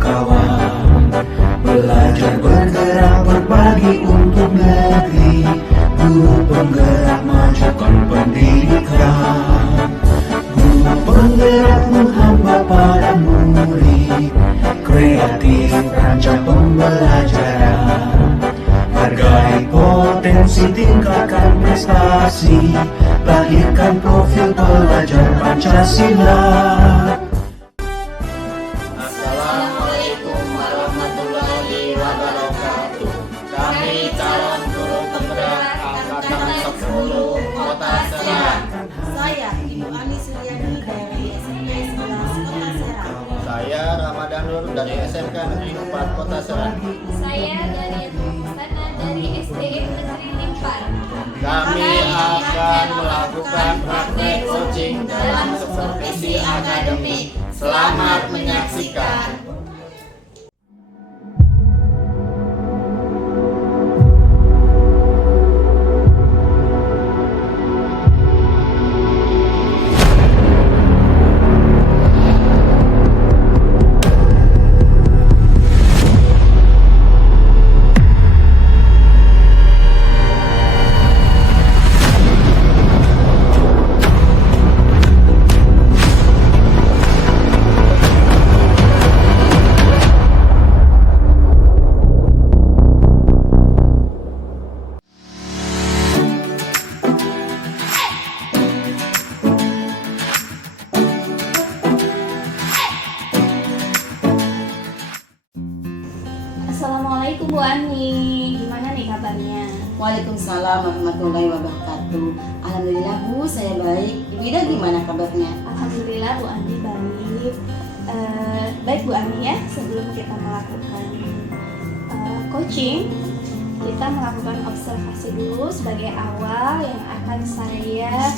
kawan. Belajar bergerak berbagi untuk negeri, guru penggerak majukan pendidikan. Guru penggerak menghamba pada murid, kreatif rancang pembelajaran. Hargai potensi, tingkatkan prestasi, lahirkan profil pelajar Pancasila. Assalamualaikum warahmatullahi wabarakatuh. Kami calon guru penggerak angkatan 10 Kota Serang. Saya Ibu Ani Suryani dari SMP 11 Kota Serang. Saya Ramadanur dari SMK Negeri 4 Kota Serang. Saya dari Sana dari SDN Negeri Limpar. Kami akan melakukan praktek coaching dalam supervisi akademik. Selamat menyaksikan. Assalamualaikum Bu Ani, gimana nih kabarnya? Waalaikumsalam warahmatullahi wabarakatuh. Alhamdulillah Bu, saya baik. Ibu Ida gimana kabarnya? Alhamdulillah Bu Ani baik. Baik Bu Ani ya, sebelum kita melakukan coaching, kita melakukan observasi dulu sebagai awal yang akan saya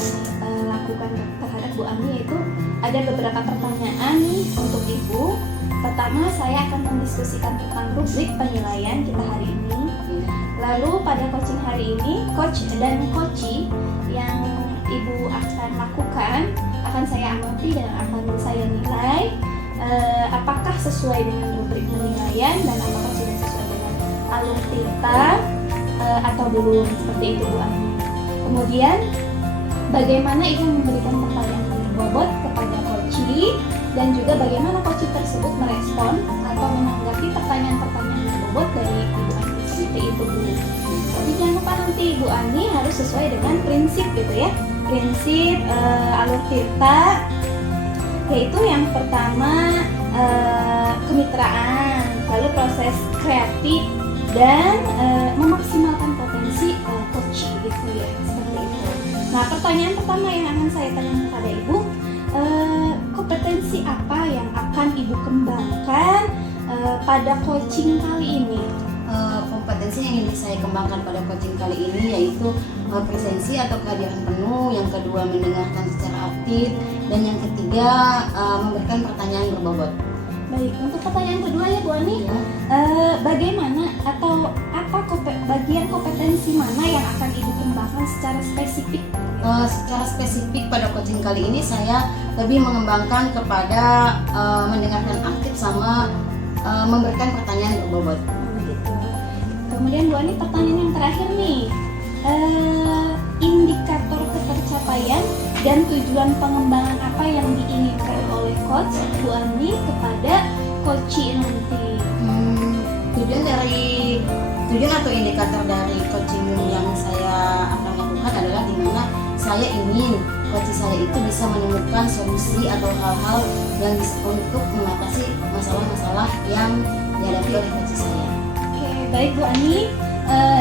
lakukan terhadap Bu Ani, yaitu ada beberapa pertanyaan nih untuk Ibu. Pertama, saya akan mendiskusikan tentang rubrik penilaian kita hari ini. Lalu pada coaching hari ini, coach dan coachee yang Ibu akan lakukan akan saya amati dan akan saya nilai apakah sesuai dengan rubrik penilaian dan apakah sudah sesuai dengan alur tinta atau belum, seperti itu Bu Ani. Kemudian bagaimana Ibu memberikan pertanyaan berbobot kepada coachee dan juga bagaimana coachee tersebut merespon atau menanggapi pertanyaan-pertanyaan berbobot dari Ibu Ani, seperti itu Bu. Tapi jangan lupa nanti Ibu Ani harus sesuai dengan prinsip gitu ya, prinsip alur tinta, yaitu yang pertama kemitraan, lalu proses kreatif dan memaksimalkan potensi coachee gitu ya, seperti itu. Nah, pertanyaan pertama yang akan saya tanyakan kepada Ibu, kompetensi apa yang akan Ibu kembangkan pada coaching kali ini? Kompetensi yang ingin saya kembangkan pada coaching kali ini yaitu presensi atau kehadiran penuh, yang kedua mendengarkan secara aktif, dan yang ketiga memberikan pertanyaan berbobot. Baik, untuk pertanyaan kedua ya Bu Ani, bagaimana atau apa bagian kompetensi mana yang akan Ibu kembangkan secara spesifik? Secara spesifik pada coaching kali ini saya lebih mengembangkan kepada mendengarkan aktif sama memberikan pertanyaan berbobot. Gitu. Kemudian Bu Ani, pertanyaan yang terakhir nih, indikator ketercapaian dan tujuan pengembangan apa yang diinginkan oleh coach Bu Ani kepada coachee nanti? Tujuan atau indikator dari coaching yang saya akan lakukan adalah di mana saya ingin coaching saya itu bisa menemukan solusi atau hal-hal yang bisa untuk mengatasi masalah-masalah yang dihadapi oleh coaching saya. Oke, baik Bu Ani,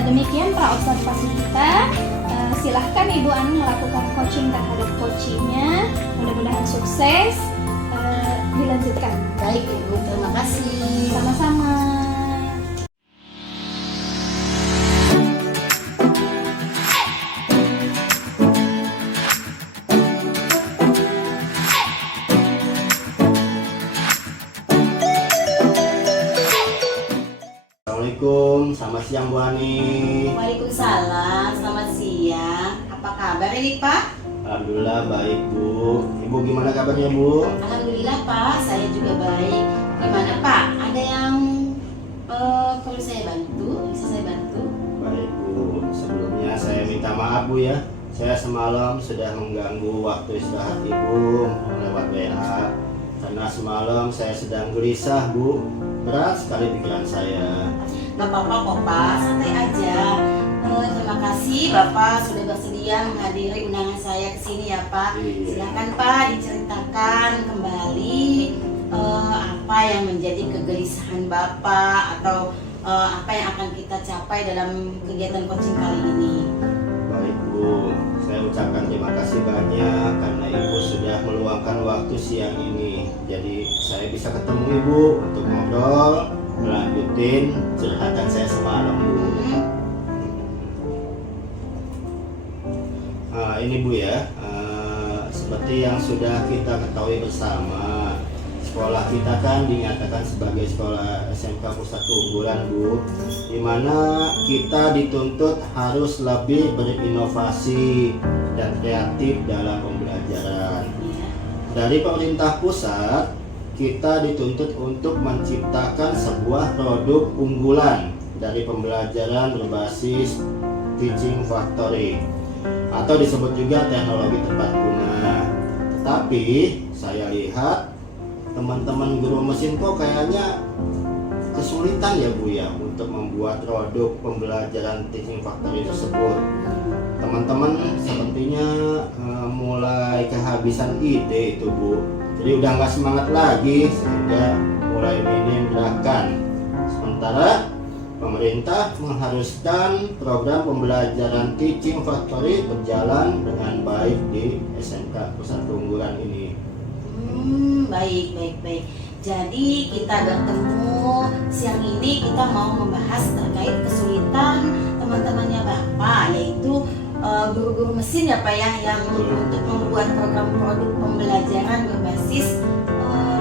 demikian pra-observasi kita. Silahkan Ibu Ani melakukan coaching terhadap coachee-nya. Mudah-mudahan sukses. Dilanjutkan. Baik Ibu, terima kasih. Sama-sama. Assalamualaikum, selamat siang Bu Ani. Waalaikumsalam, selamat siang. Apa kabar ini Pak? Alhamdulillah baik Bu. Ibu gimana kabarnya Bu? Alhamdulillah Pak, saya juga baik. Gimana Pak? semalam sudah mengganggu waktu istirahat Ibu lewat WA. Karena semalam saya sedang gelisah, Bu. Berat sekali pikiran saya. Gak apa-apa kok Pak, santai aja. Terima kasih Bapak sudah bersedia menghadiri undangan saya ke sini ya Pak. Iya. Silakan Pak diceritakan kembali apa yang menjadi kegelisahan Bapak atau apa yang akan kita capai dalam kegiatan coaching kali ini. Baik Bu, saya ucapkan terima kasih banyak karena Ibu sudah meluangkan waktu siang ini. Jadi saya bisa ketemu Ibu untuk ngobrol, melanjutin curhatan saya semalam Bu. Ini Bu ya, seperti yang sudah kita ketahui bersama, sekolah kita kan dinyatakan sebagai sekolah SMK Pusat Unggulan Bu, dimana kita dituntut harus lebih berinovasi dan kreatif dalam pembelajaran. Dari pemerintah pusat, kita dituntut untuk menciptakan sebuah produk unggulan dari pembelajaran berbasis teaching factory atau disebut juga teknologi tepat guna. Tetapi saya lihat teman-teman guru mesin kok kayaknya kesulitan ya Bu ya untuk membuat produk pembelajaran teaching factory tersebut. Teman-teman sepertinya mulai kehabisan ide itu Bu. Jadi udah nggak semangat lagi sehingga mulai minim gerakan. Sementara pemerintah mengharuskan program pembelajaran teaching factory berjalan dengan baik di SMK Pusat Unggulan ini. Baik. Jadi kita bertemu siang ini kita mau membahas terkait kesulitan teman-temannya Bapak, yaitu guru-guru mesin ya Pak ya, yang untuk membuat program produk pembelajaran berbasis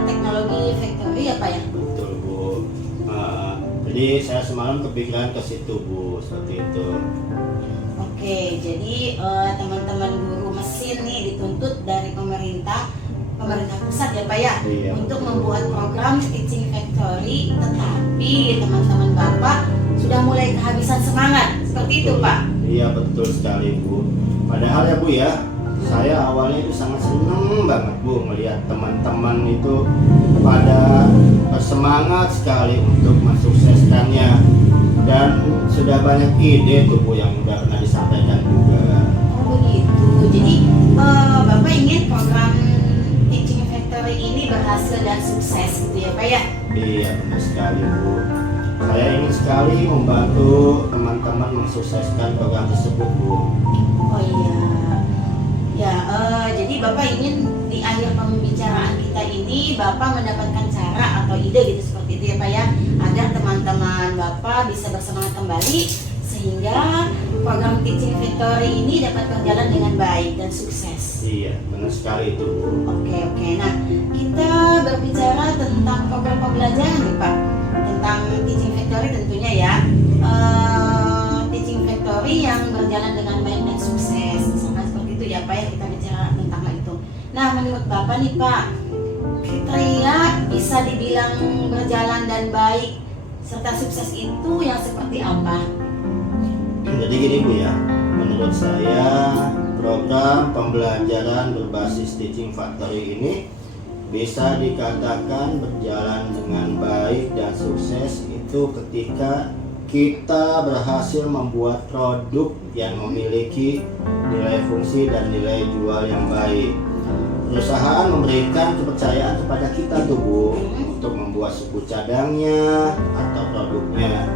teknologi factory ya Pak ya. Betul Bu. Jadi saya semalam kepikiran ke situ Bu, seperti itu. Oke, jadi teman-teman guru mesin nih dituntut dari pemerintah pusat ya Pak ya, Iya, untuk betul. membuat program teaching factory, tetapi teman-teman Bapak sudah mulai kehabisan semangat, seperti itu Pak. Iya betul sekali Bu. Padahal ya Bu ya, saya awalnya itu sangat seneng banget Bu melihat teman-teman itu pada bersemangat sekali untuk mensukseskannya, dan sudah banyak ide tuh Bu yang udah pernah disampaikan juga. Oh begitu. Jadi Bapak ingin program teaching factory ini berhasil dan sukses gitu ya Pak ya. Iya benar sekali Bu. Saya ingin sekali membantu teman-teman mensukseskan program tersebut Bu. Oh iya. Ya, jadi Bapak ingin di akhir pembicaraan kita ini Bapak mendapatkan cara atau ide gitu seperti itu ya Pak ya, agar teman-teman Bapak bisa bersemangat kembali sehingga program teaching factory ini dapat berjalan dengan baik dan sukses. Iya benar sekali itu Bu. Oke. Nah, kita berbicara tentang program pembelajaran nih Pak, tentang teaching factory tentunya ya. Teaching factory yang berjalan dengan baik dan sukses, misalkan seperti itu ya Pak ya, kita bicara tentang hal itu. Nah, menurut Bapak nih Pak, kriteria bisa dibilang berjalan dan baik serta sukses itu yang seperti apa? Jadi gini Bu ya, menurut saya program pembelajaran berbasis teaching factory ini bisa dikatakan berjalan dengan baik dan sukses itu ketika kita berhasil membuat produk yang memiliki nilai fungsi dan nilai jual yang baik. Perusahaan memberikan kepercayaan kepada kita tuh Bu untuk membuat suku cadangnya atau produknya,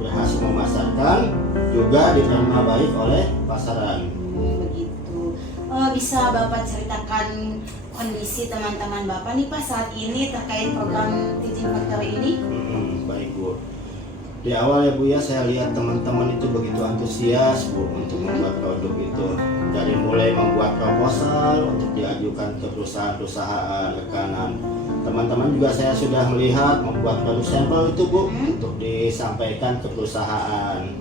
berhasil memasarkan, juga diterima baik oleh pasaran. Begitu. Bisa Bapak ceritakan kondisi teman-teman Bapak nih Pak saat ini terkait program teaching factory ini? Baik Bu. Di awal ya Bu ya, saya lihat teman-teman itu begitu antusias Bu untuk membuat produk itu. Dari mulai membuat proposal untuk diajukan ke perusahaan-perusahaan rekanan. Teman-teman juga saya sudah melihat membuat produk sampel itu Bu untuk disampaikan ke perusahaan.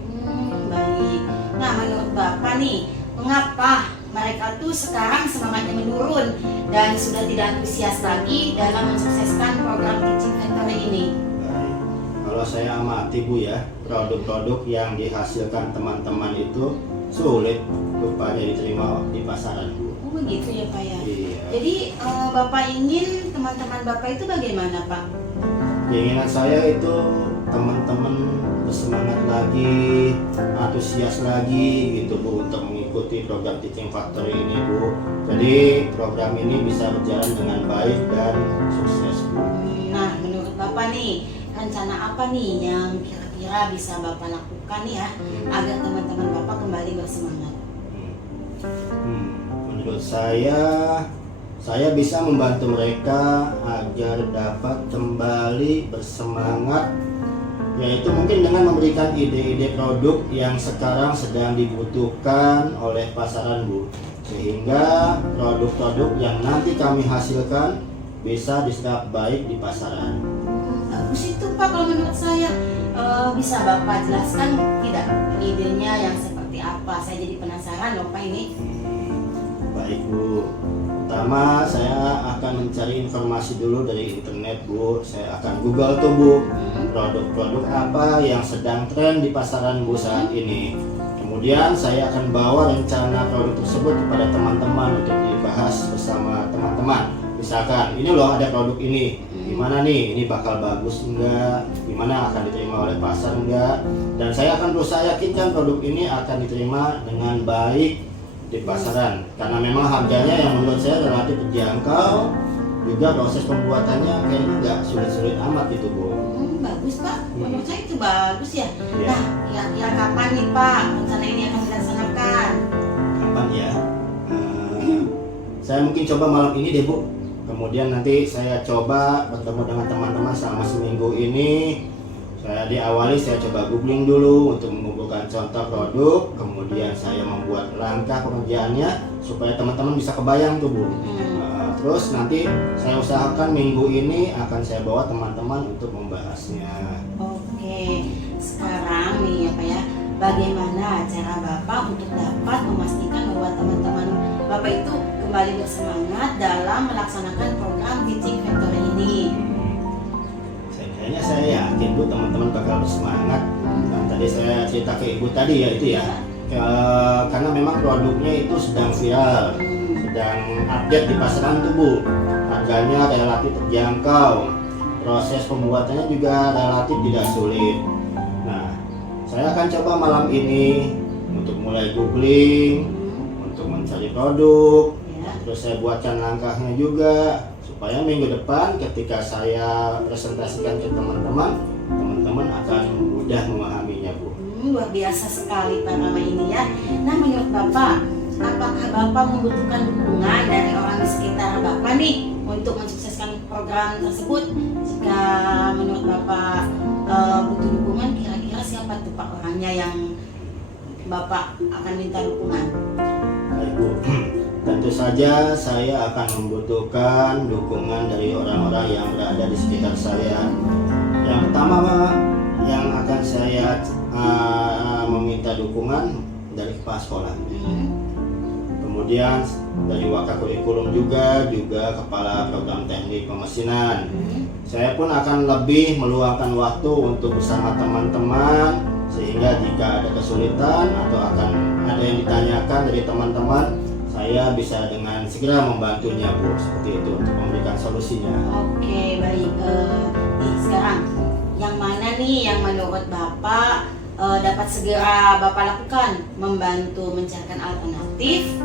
Baik. Nah, menurut Bapak nih, mengapa mereka tuh sekarang semangatnya menurun dan sudah tidak antusias lagi dalam mensukseskan program teaching factory ini? Baik. Kalau saya amati Bu ya, produk-produk yang dihasilkan teman-teman itu sulit rupanya diterima di pasaran Bu. Oh begitu ya Pak ya. Iya. Jadi Bapak ingin teman-teman Bapak itu bagaimana Pak? Keinginan saya itu teman-teman bersemangat lagi, antusias lagi gitu Bu untuk mengikuti program Teaching Factory ini Bu. Jadi program ini bisa berjalan dengan baik dan sukses Bu. Nah menurut Bapak nih rencana apa nih yang kira-kira bisa Bapak lakukan ya agar teman-teman Bapak kembali bersemangat? Menurut saya bisa membantu mereka agar dapat kembali bersemangat, yaitu mungkin dengan memberikan ide-ide produk yang sekarang sedang dibutuhkan oleh pasaran Bu, sehingga produk-produk yang nanti kami hasilkan bisa diserap baik di pasaran. Bagus itu Pak kalau menurut saya. Bisa Bapak jelaskan tidak idenya yang seperti apa? Saya jadi penasaran loh Pak ini. Baik Bu, pertama saya akan mencari informasi dulu dari internet Bu. Saya akan Google tuh Bu, produk-produk apa yang sedang tren di pasaran Bu saat ini. Kemudian saya akan bawa rencana produk tersebut kepada teman-teman untuk dibahas bersama teman-teman. Misalkan ini loh ada produk ini, gimana nih, ini bakal bagus enggak, gimana akan diterima oleh pasar enggak, dan saya akan berusaha yakinkan produk ini akan diterima dengan baik di pasaran, karena memang harganya yang menurut saya relatif terjangkau, juga proses pembuatannya kayaknya nggak sulit-sulit amat gitu Bu. Bagus Pak, menurut saya itu bagus ya. Iya. Nah kira-kira kapan nih Pak rencana ini akan dilaksanakan? Kapan ya? Saya mungkin coba malam ini deh Bu. Kemudian nanti saya coba bertemu dengan teman-teman selama seminggu ini. Saya diawali saya coba googling dulu untuk mengumpulkan contoh produk. Kemudian saya membuat langkah pengerjaannya supaya teman-teman bisa kebayang tuh Bu. Terus nanti saya usahakan minggu ini akan saya bawa teman-teman untuk membahasnya. Oke, sekarang nih ya Pak ya, bagaimana cara Bapak untuk dapat memastikan bahwa teman-teman Bapak itu kembali bersemangat dalam melaksanakan program Teaching Factory ini? Kayaknya saya yakin Bu teman-teman bakal bersemangat. Dan tadi saya cerita ke Ibu tadi ya itu ya. Karena memang produknya itu sedang viral, sedang update di pasaran tuh Bu. Harganya relatif terjangkau, proses pembuatannya juga relatif tidak sulit. Nah, saya akan coba malam ini untuk mulai googling, untuk mencari produk, terus saya buatkan langkahnya juga supaya minggu depan ketika saya presentasikan ke teman-teman, teman-teman akan mudah memahaminya Bu. Luar biasa sekali Pak Mama ini ya. Nah menurut Bapak, apakah Bapak membutuhkan dukungan dari orang di sekitar Bapak nih untuk mensukseskan program tersebut? Jika menurut Bapak butuh dukungan, kira-kira siapa tuh Pak orangnya yang Bapak akan minta dukungan? Baik Bu, tentu saja saya akan membutuhkan dukungan dari orang-orang yang berada di sekitar saya. Yang pertama yang akan saya meminta dukungan dari kepala sekolah. Kemudian dari Wakakurikulum juga kepala program teknik pemesinan. Saya pun akan lebih meluangkan waktu untuk bersama teman-teman, sehingga jika ada kesulitan atau akan ada yang ditanyakan dari teman-teman, saya bisa dengan segera membantunya Bu, seperti itu untuk memberikan solusinya. Oke baik, nih sekarang yang mana nih yang menurut Bapak dapat segera Bapak lakukan, membantu mencarikan alternatif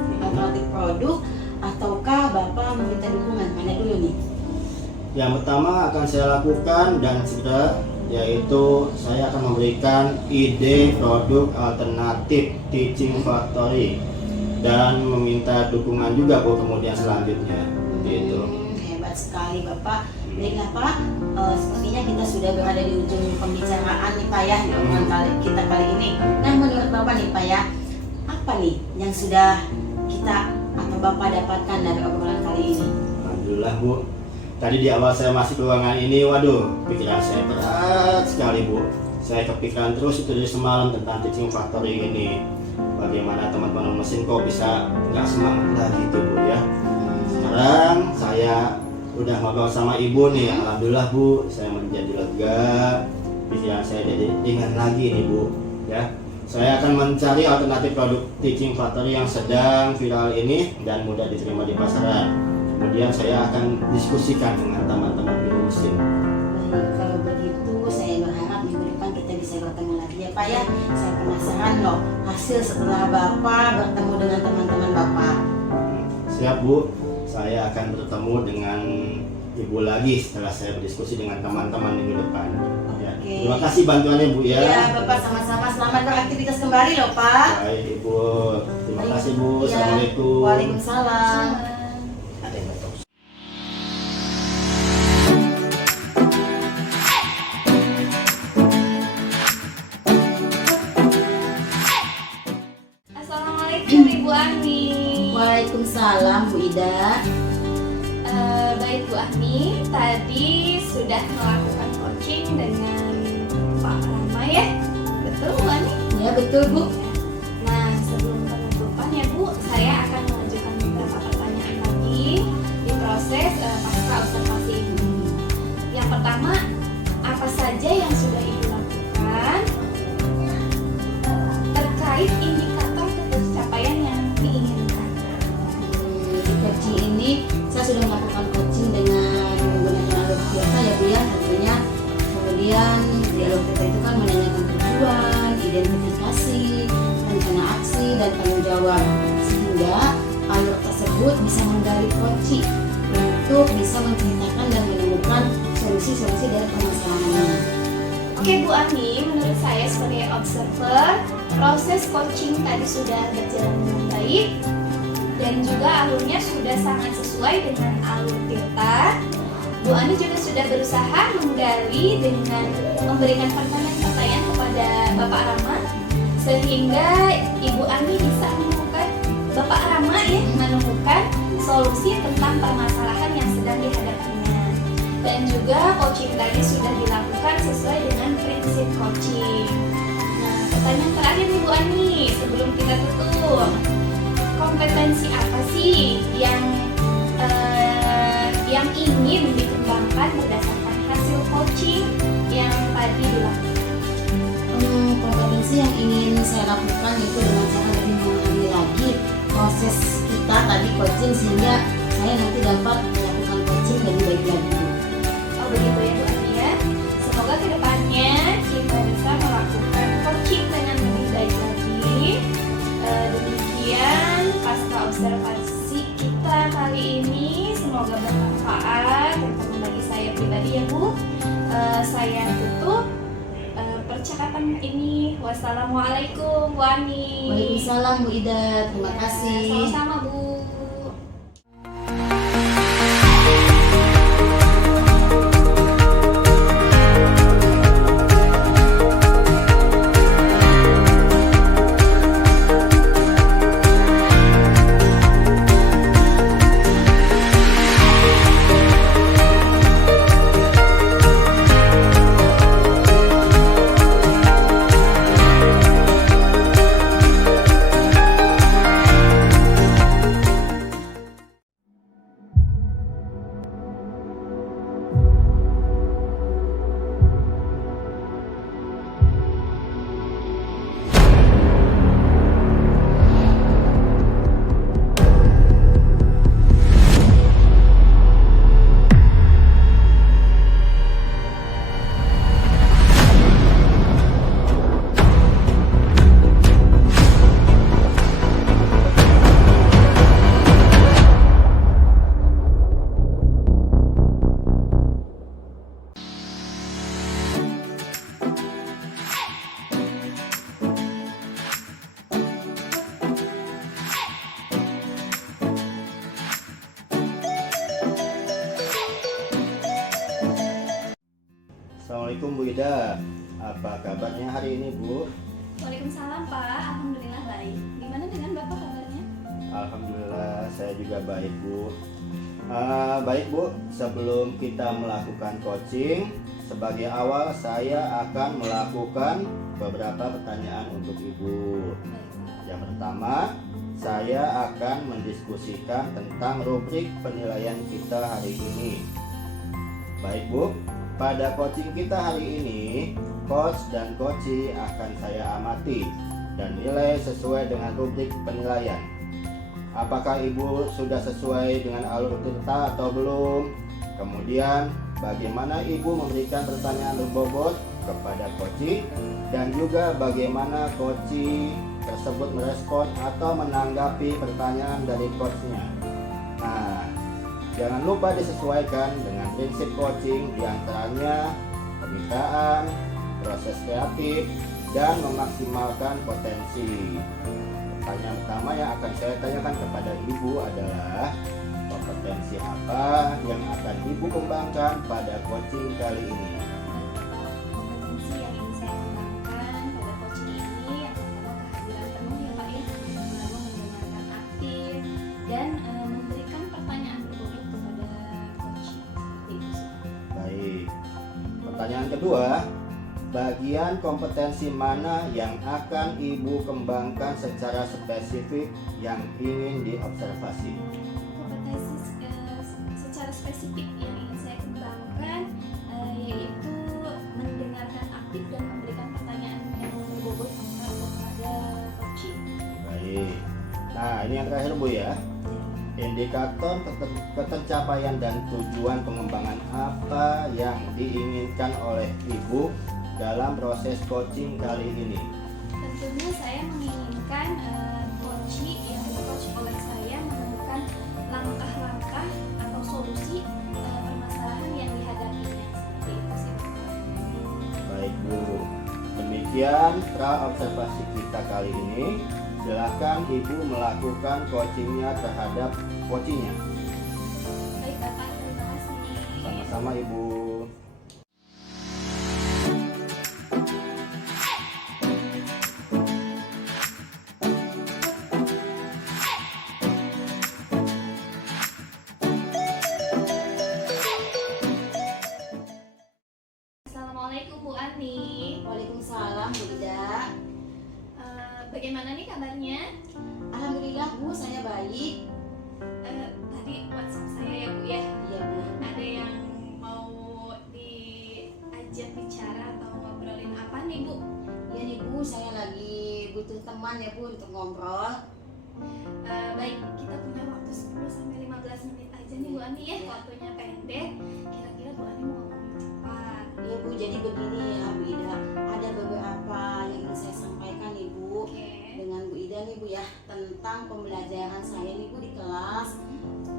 produk, ataukah Bapak meminta dukungan? Mana dulu nih? Yang pertama akan saya lakukan dan segera, yaitu saya akan memberikan ide produk alternatif Teaching Factory dan meminta dukungan juga Bu kemudian selanjutnya, seperti itu. Hebat sekali Bapak. Baiklah Pak, sepertinya kita sudah berada di ujung pembicaraan nih Pak ya di obrolan kita kali ini. Nah menurut Bapak nih Pak ya, apa nih yang sudah kita atau Bapak dapatkan dari obrolan kali ini? Alhamdulillah Bu. Tadi di awal saya masuk ke ruangan ini, waduh, pikiran saya berat sekali Bu. Saya kepikiran terus itu dari semalam tentang Teaching Factory ini. Bagaimana teman-teman mesin kok bisa nggak semangat lagi tuh Bu ya. Sekarang saya udah ngobrol sama Ibu nih, alhamdulillah Bu, saya menjadi lega, pikiran saya jadi ringan lagi nih Bu ya. Saya akan mencari alternatif produk teaching factory yang sedang viral ini dan mudah diterima di pasaran. Kemudian saya akan diskusikan dengan teman-teman biru mesin. Baik, kalau begitu saya berharap minggu depan kita bisa bertemu lagi ya Pak ya. Saya penasaran loh hasil setelah Bapak bertemu dengan teman-teman Bapak. Siap Bu, saya akan bertemu dengan Ibu lagi setelah saya berdiskusi dengan teman-teman minggu depan. Ya. Oke. Terima kasih bantuannya Bu ya. Iya Bapak, sama-sama, selamat beraktivitas kembali loh Pak. Baik Ibu, terima kasih Bu. Iya. Assalamualaikum. Waalaikumsalam. Ada yang mau tahu? Assalamualaikum Ibu Ani. Waalaikumsalam Bu Ida. Baik Bu Ani, tadi sudah melakukan coaching dengan Pak Rama ya? Betul Bu Ani? Ya betul Bu. Nah, sebelum penutupan ya Bu, saya akan mengajukan beberapa pertanyaan lagi di proses pasca observasi ini. Yang pertama, apa saja yang sudah Ibu lakukan terkait indikator pencapaian yang diinginkan? Di coaching ini saya sudah melakukan coaching dengan menggunakan alur biasa ya Bu ya tentunya. Kemudian di alur kita itu kan menanyakan tujuan, identifikasi, rencana aksi, dan tanggung jawab, sehingga alur tersebut bisa menggali coaching untuk bisa menceritakan dan menemukan solusi-solusi dari permasalahannya. Oke Bu Ani, menurut saya sebagai observer, proses coaching tadi sudah berjalan dengan baik dan juga alurnya sudah sangat sesuai dengan alur Tirta. Bu Ani juga sudah berusaha menggali dengan memberikan pertanyaan-pertanyaan kepada Bapak Rama sehingga Ibu Ani bisa menemukan Bapak Rama ya menemukan solusi tentang permasalahan yang sedang dihadapinya. Dan juga coaching tadi sudah dilakukan sesuai dengan prinsip coaching. Nah, pertanyaan terakhir nih Bu Ani sebelum kita tutup. Kompetensi apa sih yang ingin dikembangkan berdasarkan hasil coaching yang tadi dilakukan? Kompetensi yang ingin saya lakukan itu dengan cara lebih memahami lagi proses kita tadi coaching sehingga saya nanti dapat melakukan coaching lebih baik lagi. Oh begitu ya Bu Ani ya. Semoga kedepannya kita bisa melakukan coaching dengan lebih baik lagi. Demikian pasca observasi kita kali ini, semoga bermanfaat terutama bagi saya pribadi ya Bu. Saya tutup percakapan ini. Wassalamualaikum Bu Ani. Waalaikumsalam Bu Ida, terima kasih. Sama-sama Bu. Assalamualaikum Bu Ida. Apa kabarnya hari ini Bu? Waalaikumsalam Pak, alhamdulillah baik. Gimana dengan Bapak kabarnya? Alhamdulillah saya juga baik Bu. Baik Bu, sebelum kita melakukan coaching, sebagai awal saya akan melakukan beberapa pertanyaan untuk Ibu. Yang pertama, saya akan mendiskusikan tentang rubrik penilaian kita hari ini. Baik Bu, pada coaching kita hari ini, coach dan coachee akan saya amati dan nilai sesuai dengan rubrik penilaian. Apakah Ibu sudah sesuai dengan alur cerita atau belum? Kemudian, bagaimana Ibu memberikan pertanyaan berbobot kepada coach, dan juga bagaimana coach tersebut merespon atau menanggapi pertanyaan dari coachnya. Nah, jangan lupa disesuaikan dengan prinsip coaching, diantaranya permintaan, proses kreatif, dan memaksimalkan potensi. Pertanyaan pertama yang akan saya tanyakan kepada Ibu adalah kompetensi apa yang akan Ibu kembangkan pada coaching kali ini? Kompetensi yang ingin saya kembangkan pada coaching ini yang pertama kehadiran penuh ya Pak ya, lalu mendengarkan aktif dan memberikan pertanyaan berbobot kepada coach. Seperti itu sih. Baik. Pertanyaan kedua, bagian kompetensi mana yang akan Ibu kembangkan secara spesifik yang ingin diobservasi? Kompetensi secara spesifik yang ingin saya kembangkan yaitu mendengarkan aktif dan memberikan pertanyaan yang berbobot kepada coach. Baik. Nah, ini yang terakhir Bu ya. Indikator ketercapaian dan tujuan pengembangan apa yang diinginkan oleh Ibu dalam proses coaching kali ini? Tentunya saya menginginkan coach yang di-coach oleh saya menemukan langkah-langkah atau solusi permasalahan yang dihadapinya. Seperti itu sih. Baik Bu, demikian pra-observasi kita kali ini. Silakan Ibu melakukan coachingnya terhadap coachingnya. Baik Bapak, terima kasih. Sama-sama Ibu. Assalamualaikum Bu Ani. Waalaikumsalam Bu Ida. Bagaimana nih kabarnya? Alhamdulillah Bu, saya baik. Tadi WhatsApp saya ya Bu ya. Iya Bu. Ada yang mau diajak bicara atau ngobrolin apa nih Bu? Iya nih Bu, saya lagi butuh teman ya Bu untuk ngobrol. Baik, kita punya waktu 10-15 menit aja nih Bu Ani ya. Iya. Waktunya pendek. Kira-kira Bu Ani mau ngomongin apa? Iya Bu, jadi begini ya Bu Ida, ada beberapa yang ingin saya sampaikan nih Bu dengan Bu Ida nih Bu ya, tentang pembelajaran saya nih Bu di kelas.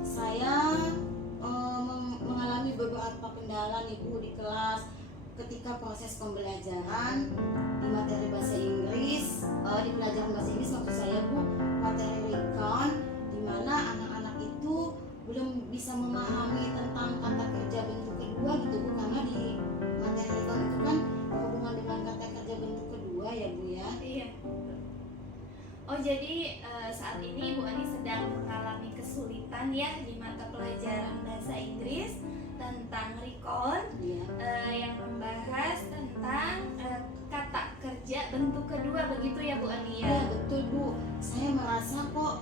Saya mengalami beberapa kendala nih Bu di kelas ketika proses pembelajaran di materi bahasa Inggris, di pelajaran bahasa Inggris maksud saya Bu, materi recon, di mana anak-anak itu belum bisa memahami tentang kata kerja bentuk kedua gitu Bu, karena di materi recon itu kan berhubungan dengan kata kerja bentuk kedua ya Bu ya. Iya. Oh jadi saat ini Bu Ani sedang mengalami kesulitan ya di mata pelajaran bahasa Inggris tentang recon Iya. yang membahas tentang kata kerja bentuk kedua, begitu ya Bu Ani Iya ya? betul Bu, saya merasa kok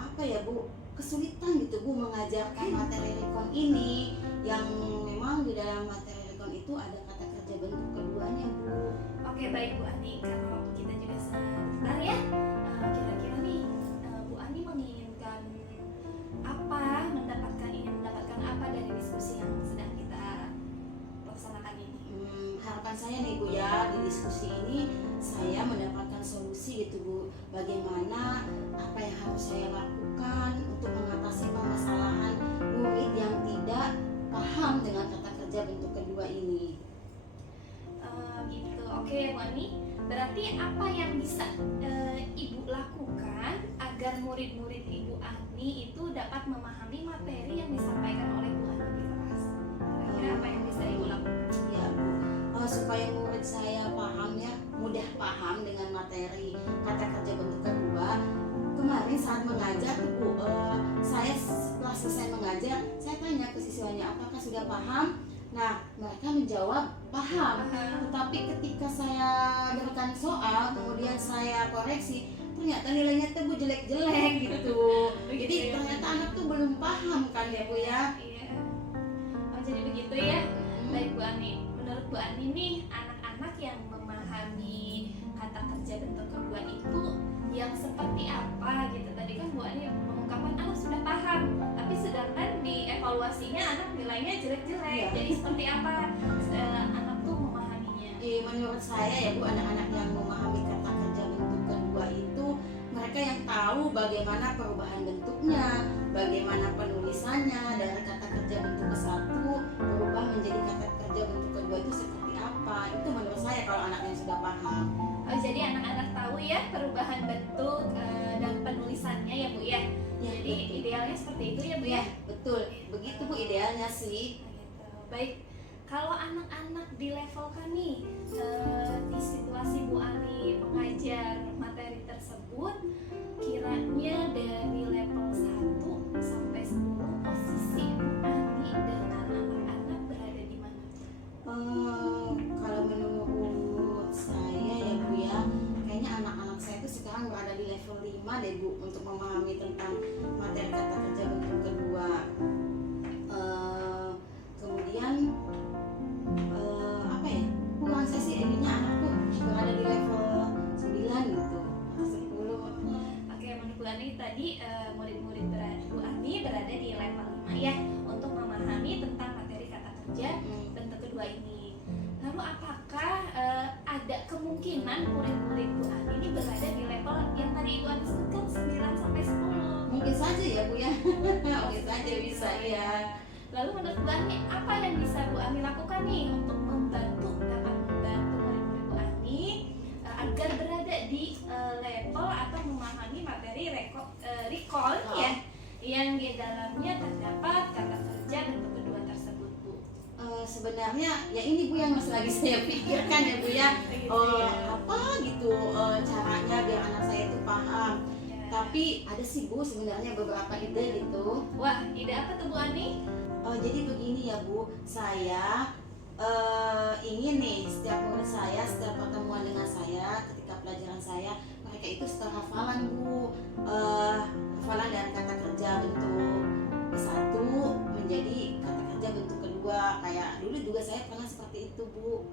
apa ya Bu, kesulitan gitu Bu mengajarkan materi recon ini, yang memang di dalam materi recon itu ada kata kerja bentuk keduanya Bu. Oke baik Bu Ani, karena waktu kita juga sebentar ya. Kira-kira nih Bu Ani menginginkan apa, ingin mendapatkan apa dari diskusi yang sedang kita laksanakan ini? Harapan saya nih Bu ya, di diskusi ini saya mendapatkan solusi gitu Bu, bagaimana apa yang harus saya lakukan untuk mengatasi permasalahan murid yang tidak paham dengan kata kerja bentuk kedua ini. Gitu. Oke Bu Ani, berarti apa yang bisa Ibu lakukan agar murid-murid Ibu Ani itu dapat memahami materi yang disampaikan oleh Bu Ani di kelas? Kira-kira apa yang bisa Ibu lakukan? Ya Bu, supaya murid saya paham ya, mudah paham dengan materi kata kerja bentuk kedua. Kemarin saat mengajar tuh Bu, saya setelah selesai mengajar, saya tanya ke siswanya apakah sudah paham. Nah, mereka menjawab paham. Tetapi ketika saya berikan soal, kemudian saya koreksi, ternyata nilainya tuh Bu jelek-jelek gitu. Jadi ternyata anak tuh belum paham kan ya Bu ya. Iya. Oh jadi begitu ya. Baik Bu Ani, menurut menurut Bu Ani nih, anak-anak yang memahami kata kerja bentuk kedua itu yang seperti apa gitu. Tadi kan Bu Ani mengungkapkan anak sudah paham, tapi sedangkan di evaluasinya anak nilainya jelek-jelek. Iya. Jadi seperti apa anak tuh memahaminya? Menurut saya ya Bu, anak-anak yang memahami kata kerja bentuk kedua itu mereka yang tahu bagaimana perubahan bentuknya, bagaimana penulisannya dari kata kerja bentuk ke satu berubah menjadi kata kerja bentuk kedua itu seperti apa. Itu menurut saya kalau anak yang sudah paham. Oh, jadi anak-anak tahu ya perubahan bentuk dan penulisannya ya Bu ya. Ya, Jadi betul. idealnya seperti itu ya Bu ya. Betul, begitu Bu idealnya sih. Gitu. Baik, kalau anak-anak di level kami di situasi Bu Ani mengajar materi tersebut, kiranya dari level 1 sampai 10 posisi Bu Ani dengan anak-anak berada di mana? Kalau menurut saya ya Bu ya, kayaknya anak-anak saya itu sekarang berada di level 5 deh Bu untuk memahami tentang materi kata kerja bentuk kedua. Kemudian apa ya, kurang saya sih ininya anakku berada di level 9 gitu, 10. Oke, menurut Bu Ani tadi murid-murid Bu Ani berada di level 5 ya untuk memahami tentang materi kata kerja bentuk kedua ini. Lalu apakah ada kemungkinan murid-murid Bu Ani ini berada di level yang tadi Ibu Ani sebutkan 9 sampai 10? Mungkin saja ya Bu ya. Mungkin saja bisa ya. Lalu menurut Bu Ani apa yang bisa Bu Ani lakukan nih untuk dapat membantu murid-murid Bu Ani agar berada di level atau memahami materi recall ya yang di dalamnya terdapat kata kerja bentuk kedua tersebut Bu? Sebenarnya ya ini Bu yang masih lagi saya pikirkan ya Bu ya. Apa gitu caranya biar anak saya itu paham. Ya. Tapi ada sih Bu sebenarnya beberapa ide gitu. Wah, ide apa tuh Bu Ani? Jadi begini ya Bu, saya ingin nih setiap murid saya, setiap pertemuan dengan saya, ketika pelajaran saya, mereka itu setelah hafalan Bu, hafalan dan kata kerja bentuk satu menjadi kata kerja bentuk kedua. Kayak dulu juga saya pernah seperti itu Bu,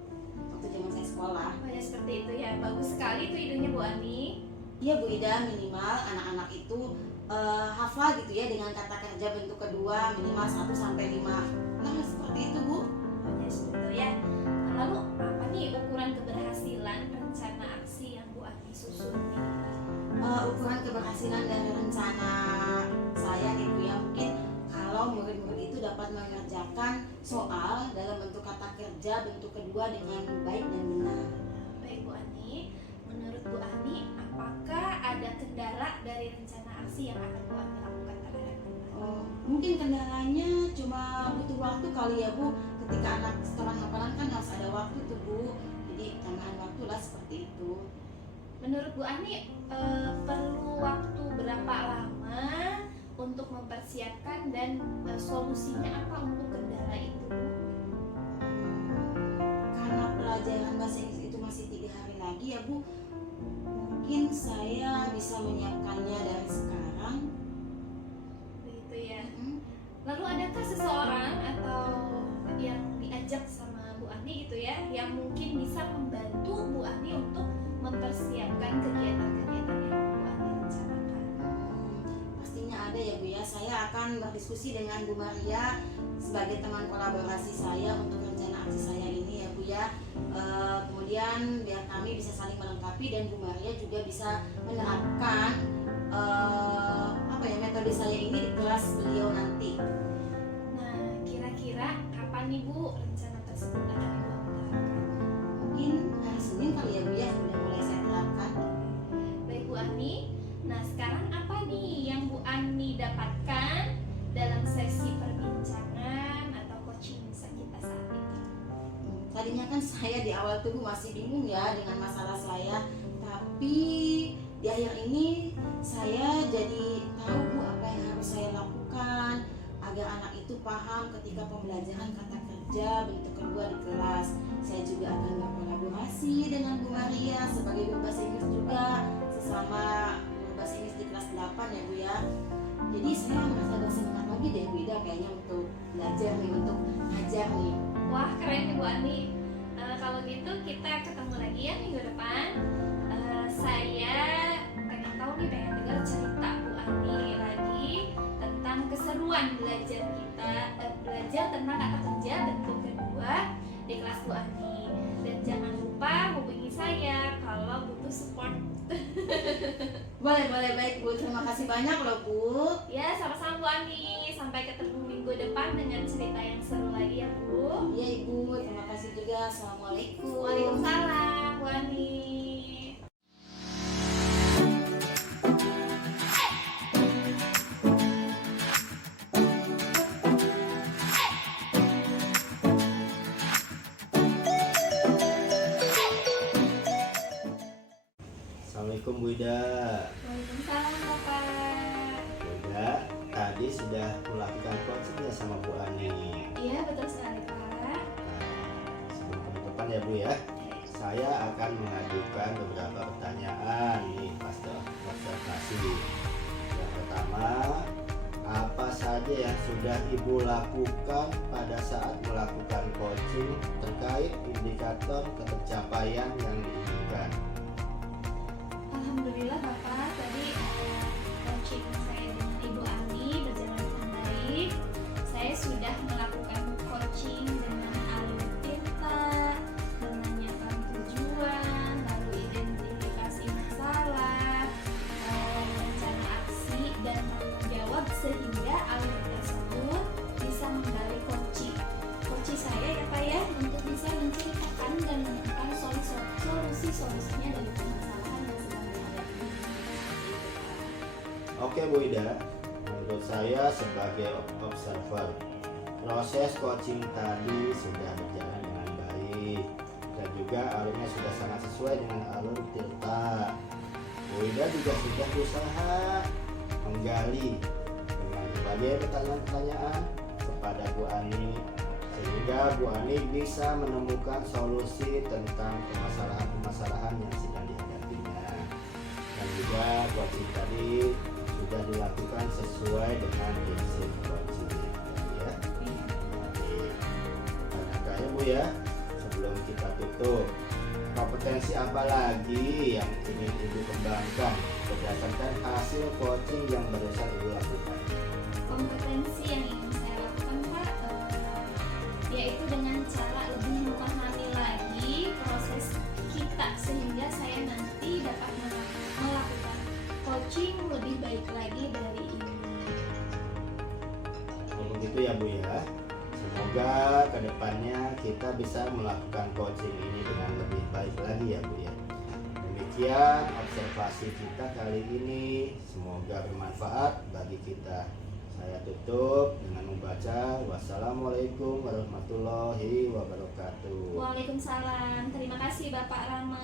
waktu zaman saya sekolah. Oh ya, seperti itu ya, bagus sekali tuh idenya Bu Ani. Iya Bu Ida, minimal anak-anak itu hafal gitu ya dengan kata kerja bentuk kedua minimal 1 sampai 5. Nah seperti itu Bu. Oh ya, seperti itu ya. Lalu apa nih ukuran keberhasilan rencana aksi yang Bu Ani susun nih? Ukuran keberhasilan dari rencana saya nih Bu ya, mungkin kalau murid-murid itu dapat mengerjakan soal dalam bentuk kata kerja bentuk kedua dengan baik dan benar. Baik Bu Ani, menurut Bu Ani apakah ada kendala dari rencana aksi yang akan Bu Ani lakukan terhadap anak? Mungkin kendalanya cuma butuh waktu kali ya Bu. Ketika anak setelah hafalan kan harus ada waktu tuh Bu. Jadi tambahan waktu lah seperti itu. Menurut Bu Ani perlu waktu berapa lama untuk mempersiapkan dan solusinya apa untuk kendala itu Bu? Karena pelajaran bahasa Inggris itu masih 3 hari lagi ya Bu, mungkin saya bisa menyiapkannya dari sekarang. Begitu ya. Lalu adakah seseorang atau yang diajak sama Bu Ani gitu ya, yang mungkin bisa membantu Bu Ani untuk mempersiapkan kegiatan-kegiatan yang Bu Ani rencanakan? Pastinya ada ya Bu ya. Saya akan berdiskusi dengan Bu Maria sebagai teman kolaborasi saya untuk rencana aksi saya ini ya Bu ya. Kemudian biar kami bisa saling melengkapi dan Bu Maria juga bisa menerapkan metode saya ini di kelas beliau nanti. Nah, kira-kira kapan nih Bu rencana tersebut akan Ibu Ani terapkan? Mungkin hari Senin kali ya Bu ya, sudah mulai saya terapkan. Baik Bu Ani, nah sekarang apa nih yang Bu Ani dapatkan dalam sesi perbincangan atau coaching kita saat ini? Tadinya kan saya di awal tuh Bu masih bingung ya dengan masalah saya, tapi di akhir ini saya jadi tahu Bu apa yang harus saya lakukan agar anak itu paham ketika pembelajaran kata kerja bentuk kedua di kelas. Saya juga akan berkolaborasi dengan Bu Maria sebagai guru bahasa Inggris juga sesama guru bahasa Inggris di kelas 8 ya Bu ya. Jadi saya merasa bersemangat lagi deh Bu Ida kayaknya untuk belajar nih, untuk ngajar nih. Wah, keren nih Bu Ani. gitu kita ketemu lagi ya minggu depan. Saya pengen tahu nih, pengen dengar cerita Bu Ani lagi tentang keseruan belajar kita, belajar tentang kata kerja bentuk kedua di kelas Bu Ani. Dan jangan lupa hubungi saya kalau butuh support. Boleh baik Bu, terima kasih banyak loh Bu. Ya, sama-sama Bu Ani. Sampai ketemu minggu depan dengan cerita yang seru lagi ya Bu. Iya Ibu, terima kasih juga. Assalamualaikum. Waalaikumsalam Bu Ani. Assalamualaikum Bu Ida. Waalaikumsalam Bapak. Bu Ida, tadi sudah melakukan coaching ya sama Bu Ani. Iya, betul sekali Pak. Nah, sebelum penutupan ya Bu ya, saya akan mengajukan beberapa pertanyaan nih pas observasi. Yang pertama, apa saja yang sudah Ibu lakukan pada saat melakukan coaching terkait indikator tercapaian yang diinginkan? Alhamdulillah Bapak, tadi coaching saya dengan Ibu Ani berjalan dengan baik. Saya sudah melakukan coaching dengan alur tinta, menanyakan tujuan, lalu identifikasi masalah, rencana aksi dan tanggung jawab sehingga alur tersebut bisa menggali kunci saya ya Pak ya, untuk bisa menceritakan dan menemukan solusi-solusinya dari permasalahan yang sedang dihadapi. Oke Bu Ida, menurut saya sebagai observer, proses coaching tadi sudah berjalan dengan baik dan juga alurnya sudah sangat sesuai dengan alur Tirta. Bu Ida juga sudah berusaha menggali dengan berbagai pertanyaan-pertanyaan kepada Bu Ani, sehingga Bu Ani bisa menemukan solusi tentang permasalahan-permasalahan yang sedang dihadapinya. Dan juga coaching tadi sudah dilakukan sesuai dengan prinsip coaching ya. Tanya Bu ya, sebelum kita tutup, kompetensi apa lagi yang ingin Ibu kembangkan berdasarkan hasil coaching yang barusan Ibu lakukan? Kompetensi yang ingin saya lakukan Pak, yaitu dengan cara lebih memahami lagi proses kita sehingga saya nanti dapat melakukan coaching lebih baik lagi dari ini. Begitu ya Bu ya. Semoga kedepannya kita bisa melakukan coaching ini dengan lebih baik lagi ya Bu ya. Demikian observasi kita kali ini, semoga bermanfaat bagi kita. Saya tutup dengan membaca wassalamualaikum warahmatullahi wabarakatuh. Waalaikumsalam. Terima kasih Bapak Rama.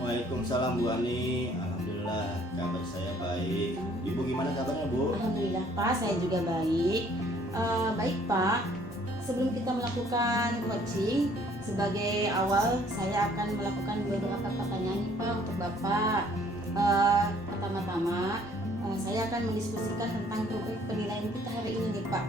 Waalaikumsalam Bu Ani. Alhamdulillah kabar saya baik. Ibu gimana kabarnya Bu? Alhamdulillah Pak, saya juga baik. Baik Pak, sebelum kita melakukan coaching, sebagai awal saya akan melakukan beberapa pertanyaan nih Pak untuk Bapak. Pertama-tama, saya akan mendiskusikan tentang topik penilaian kita hari ini nih Pak.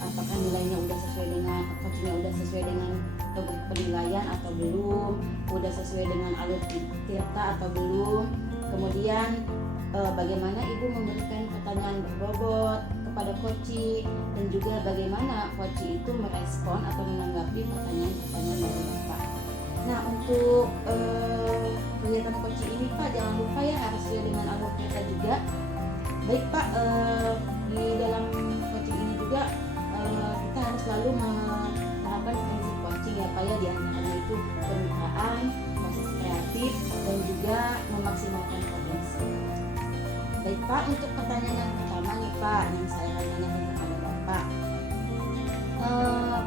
Apakah nilainya udah sesuai dengan coachingnya, udah sesuai dengan topik penilaian atau belum, udah sesuai dengan alur tirta atau belum. Kemudian bagaimana ibu memberikan pertanyaan berbobot kepada coach, dan juga bagaimana coach itu merespon atau menanggapi pertanyaan-pertanyaan dari Bapak. Nah, untuk kegiatan coach ini Pak, jangan lupa ya harus sesuai dengan alur tirta juga. Baik Pak, di dalam coaching ini juga kita harus selalu menerapkan prinsip coaching ya Pak ya, di antaranya itu kemitraan, proses kreatif, dan juga memaksimalkan potensi. Baik Pak, untuk pertanyaan yang pertama nih Pak, yang saya akan tanyakan kepada Bapak,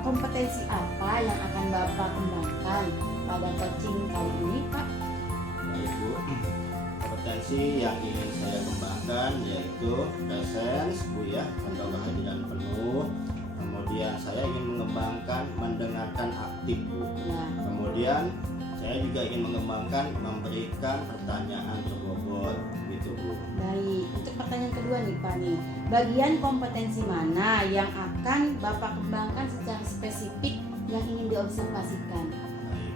kompetensi apa yang akan Bapak kembangkan pada coaching kali ini Pak? Baik Bu, kompetensi yang ingin saya kembangkan yaitu presence Bu ya, atau kehadiran penuh. Kemudian saya ingin mengembangkan mendengarkan aktif Bu. Nah, Kemudian saya juga ingin mengembangkan memberikan pertanyaan berbobot gitu Bu. baik. Untuk pertanyaan kedua nih Pak nih, bagian kompetensi mana yang akan Bapak kembangkan secara spesifik yang ingin diobservasikan? Baik.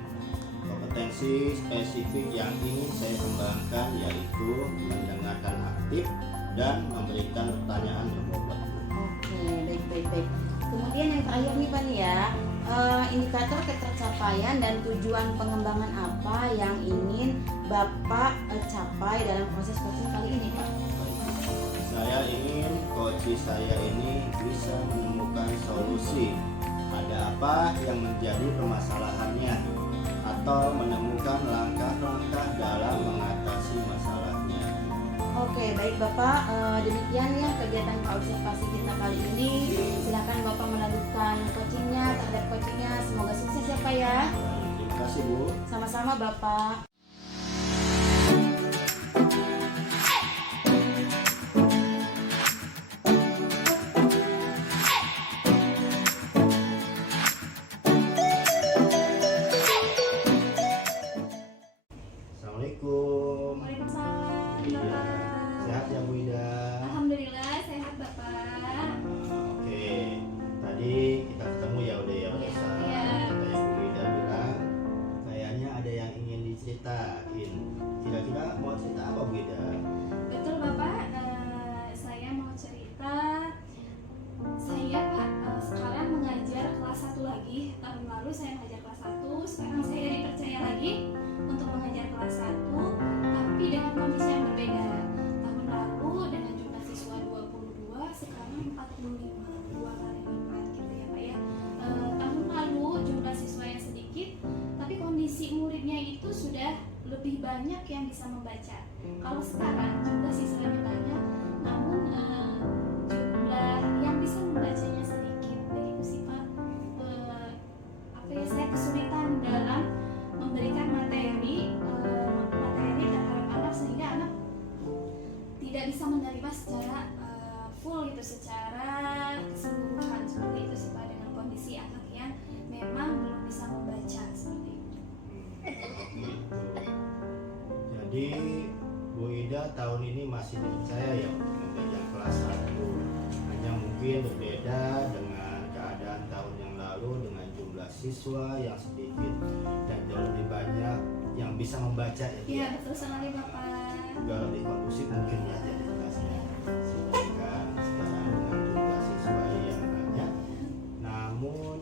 Kompetensi spesifik yang ingin saya kembangkan yaitu mendengarkan aktif dan memberikan pertanyaan berbobot. Oke, baik. Kemudian yang terakhir nih Pak nih ya, indikator ketercapaian dan tujuan pengembangan apa yang ingin Bapak capai dalam proses coaching kali ini Pak? Baik. Saya ingin coach saya ini bisa menemukan solusi ada apa yang menjadi permasalahannya atau menemukan langkah-langkah dalam mengatasi masalahnya. Oke, baik Bapak, demikian ya kegiatan observasi kita kali ini. Silakan Bapak melanjutkan coachingnya, terhadap coachingnya. Semoga sukses ya Pak ya. Baik, terima kasih Bu. Sama-sama Bapak. Assalamualaikum. Waalaikumsalam Iya. Bapak. Sehat ya Bu Ida? Alhamdulillah sehat Bapak. Oke, tadi kita ketemu ya udah ya pada Iya, saat iya. ada yang Bu Ida bilang kayaknya ada yang ingin diceritain. Kira-kira mau cerita apa Bu Ida? Betul Bapak, saya mau cerita. Saya Pak sekarang mengajar kelas 1 lagi. Tahun lalu saya mengajar kelas 1, sekarang saya dipercaya lagi untuk mengajar kelas 1, tapi dengan kondisi yang berbeda. Tahun lalu dengan jumlah siswa 22, sekarang 45, 2 kali lipat gitu ya Pak ya. Tahun lalu jumlah siswa yang sedikit, tapi kondisi muridnya itu sudah lebih banyak yang bisa membaca. Kalau sekarang jumlah siswanya banyak, namun jumlah yang bisa membacanya sedikit. Begitu sih Pak. Saya kesulitan dalam memberikan materi terhadap anak, sehingga anak tidak bisa menerima secara full gitu, secara keseluruhan seperti itu sih Pak, dengan kondisi anak yang memang belum bisa membaca seperti itu. Jadi Bu Ida tahun ini masih dipercaya ya untuk mengajar kelas 1. Hanya mungkin berbeda dengan keadaan tahun yang lalu dengan jumlah siswa yang sedikit dan jauh lebih banyak yang bisa membaca ya. Bu, Iya betul sekali Bapak. juga lebih kondusif mungkin ya jadi kelasnya dibandingkan sekarang dengan jumlah siswa yang banyak, namun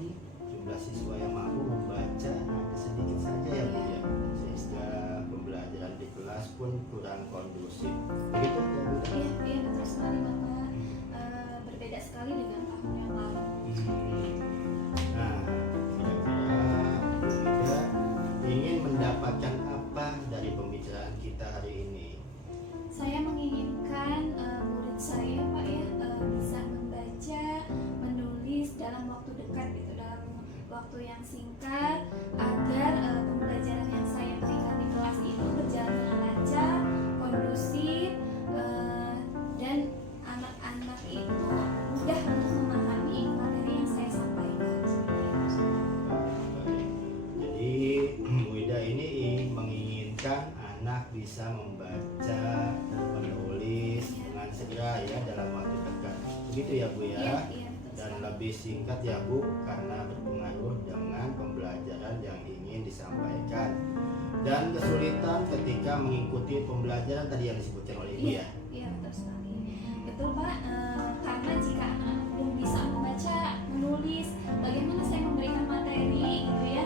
jumlah siswa yang mampu membaca hanya sedikit saja ya Bu ya, sehingga pembelajaran di kelas pun kurang kondusif. Begitu ya Bu? Iya betul sekali Bapak. Berbeda sekali dengan tahun yang lalu. Nah, kira-kira Bu Ida ingin mendapatkan apa dari pembicaraan kita hari ini? Saya menginginkan murid saya Pak ya bisa membaca, menulis dalam waktu dekat gitu, dalam waktu yang singkat, agar pembelajaran yang saya berikan di kelas itu berjalan dengan lancar, kondusif, dan anak-anak itu mudah untuk memahami materi yang saya sampaikan. Jadi Bu Ida ini menginginkan anak bisa membaca, menulis ya dalam waktu dekat. Begitu ya Bu ya. Iya, iya, betul Dan sekali. lebih singkat ya Bu, karena berpengaruh dengan pembelajaran yang ingin disampaikan dan kesulitan ketika mengikuti pembelajaran tadi yang disebutkan oleh Ibu ya. Iya, betul sekali. Betul Pak. Karena jika anak-anak belum bisa membaca, menulis, bagaimana saya memberikan materi gitu ya,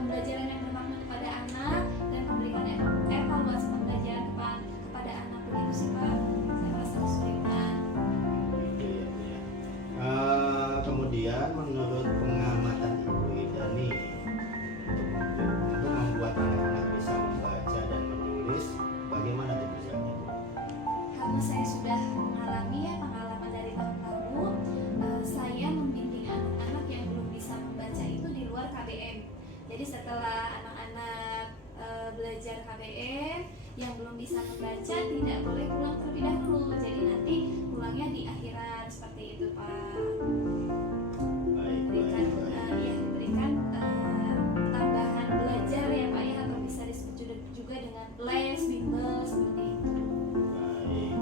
pembelajaran yang bermakna kepada anak dan memberikan evaluasi pembelajaran kepada anak, begitu sih Pak. Saya merasa kesulitan. Gitu ya Bu ya. Kemudian menurut pengamatan Ibu Ida nih, untuk membuat anak-anak bisa membaca dan menulis, bagaimana tuh kerjanya Bu? Karena saya sudah mengalami ya pengalaman dari tahun lalu, saya membimbing anak-anak yang belum bisa membaca itu di luar KBM. Jadi setelah anak-anak belajar KBM yang belum bisa membaca tidak boleh pulang terlebih dahulu. Jadi nanti pulangnya di akhiran seperti itu Pak. Baik, Diberikan, baik, baik. diberikan tambahan belajar ya Pak ya, atau bisa disebut juga dengan les, bimbel seperti itu. Baik,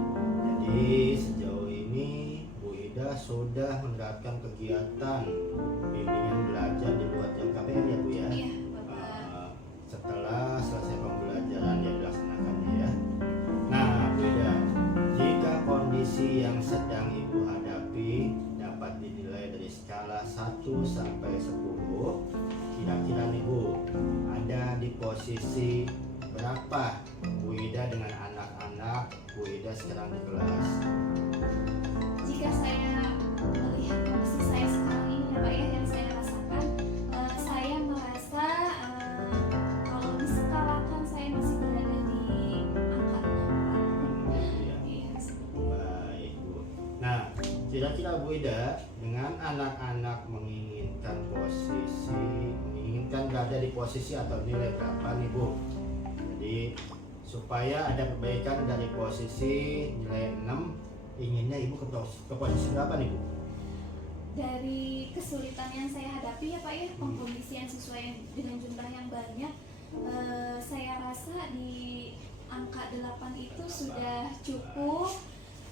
jadi sejauh ini Bu Ida sudah menerapkan kegiatan bimbingan belajar di luar jam KBM ya Bu ya. Iya Bapak. Setelah selesai pembelajaran yang dilaksanakannya ya. Nah Bu Ida, jika kondisi yang sedang Ibu hadapi dapat dinilai dari skala 1 sampai 10, kira-kira nih Bu, ada di posisi berapa Bu Ida dengan anak-anak Bu Ida sekarang di kelas? Jika saya melihat kondisi saya sekarang ini ya Pak ya, yang saya rasakan, saya merasa kalau diskalakan saya masih berada di angka 6 Pak. Ya. Iya, seperti itu. Baik Bu. Nah, kira-kira Bu Ida dengan anak-anak menginginkan berada di posisi atau nilai berapa nih Bu? Jadi supaya ada perbaikan dari posisi nilai 6, inginnya Ibu ke posisi berapa nih Bu? Dari kesulitan yang saya hadapi ya Pak ya, pengkondisian sesuai dengan jumlah yang banyak, saya rasa di angka 8 itu sudah cukup